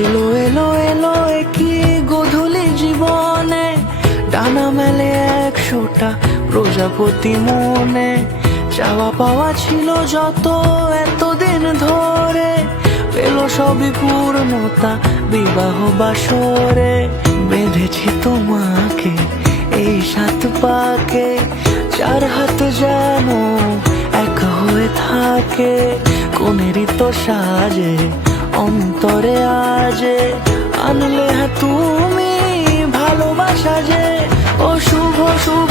এলো এলো এলো কি গধুলি জীবনে। ডানা মেলে একশোটা প্রজাপতি মনে। চাওয়া পাওয়া ছিল যত এতদিন ধরে। এলো সবই পূর্ণতা, বিবাহ বাসরে। বেঁধেছি তোমাকে এই সাত পাকে। চার হাত যেন এক হয়ে থাকে। কোনেরই তো সাজে অন্তরে আজে। আনলে হ্যাঁ তুমি ভালোবাসা যে। ও শুভ শুভ শুভ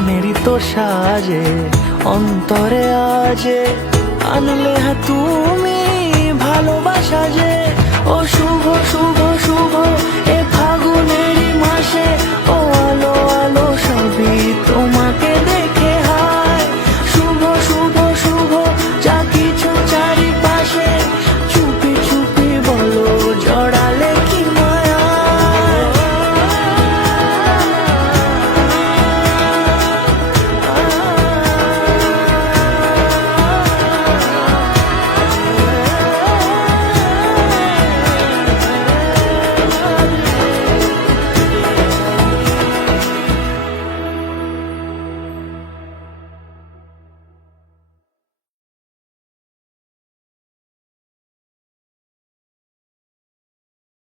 কোনেরই তো সাজে অন্তরে আজে আনলে হ্যাঁ তুমি।